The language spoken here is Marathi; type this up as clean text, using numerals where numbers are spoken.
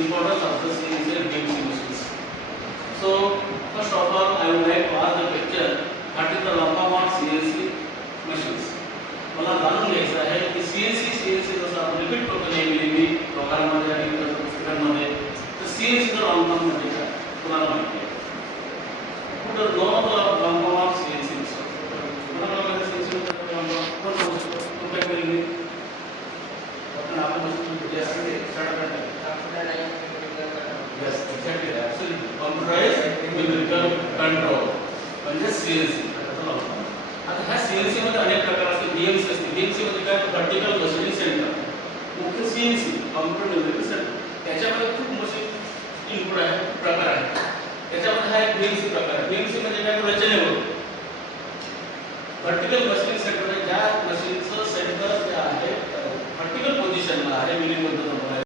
importance of the CNC and BMC machines. So first of all, I would like to ask the question, what is the lump of CNC machines? मला जाणून घ्यायचं आहे की CNC जसं आपण रिपीट करतो नेहमी प्रोग्राममध्ये आणि इतर पुस्तकांमध्ये, तर CNC चा लॉंग फॉर्म म्हणजे काय तुम्हाला माहिती आहे? कुठं no long form of CNC कोणाला माहिती CNC चा लॉंग फॉर्म कोण सांगू शकतो? कोण काय करेल? आपण आपण मशीन जे असते स्टार्ट करणार yes exactly absolutely computerized numerical control म्हणजे CNC. आता ह्या CNC मध्ये अनेक प्रकार असतात. BMC असते. BMC मध्ये काय वर्टिकल मशीनिंग सेंटर, मुख्य CNC कॉम्प्युटर न्यूमेरिकल सेंटर, त्याच्यामध्ये खूप मशीन इनपुट आहे, प्रकार आहेत. त्याच्यामध्ये हा एक BMC प्रकार आहे. BMC म्हणजे काय रचनेवर वर्टिकल मशीनिंग सेंटर आहे, ज्या मशीनचं सेंटर जे आहे